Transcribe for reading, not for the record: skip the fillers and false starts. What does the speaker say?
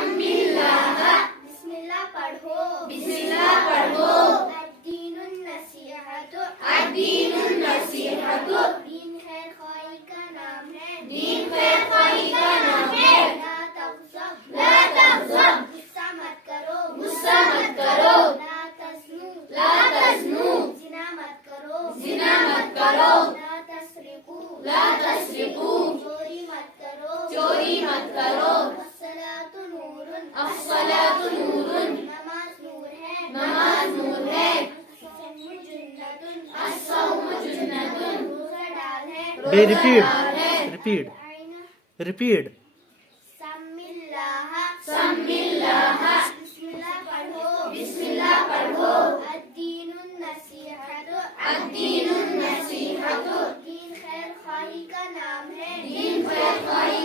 سمیلہ بسم اللہ پڑھو بسم اللہ پڑھو الدین النصیحۃ الدین النصیحۃ دین خیر خواہی کا نام ہے دین خیر خواہی کا نام ہے لا تغضب لا تغضب غصہ مت کرو غصہ مت کرو لا تزنو لا تزنو زنا مت کرو زنا مت کرو لا تسرقو لا تسرقو چوری مت کرو چوری مت کرو الصلاۃ نور الصلاۃ نور نماز نور ہے نماز نور ہے الصوم جنۃ الصوم جنۃ روزہ ڈال ہے Hey, repeat. روزہ ہے Repeat. Repeat. سمی اللہ سمی اللہ بسم اللہ پڑھو بسم اللہ پڑھو الدین النصیحۃ الدین النصیحۃ دین خیر خواہی کا نام ہے دین خیر خواہی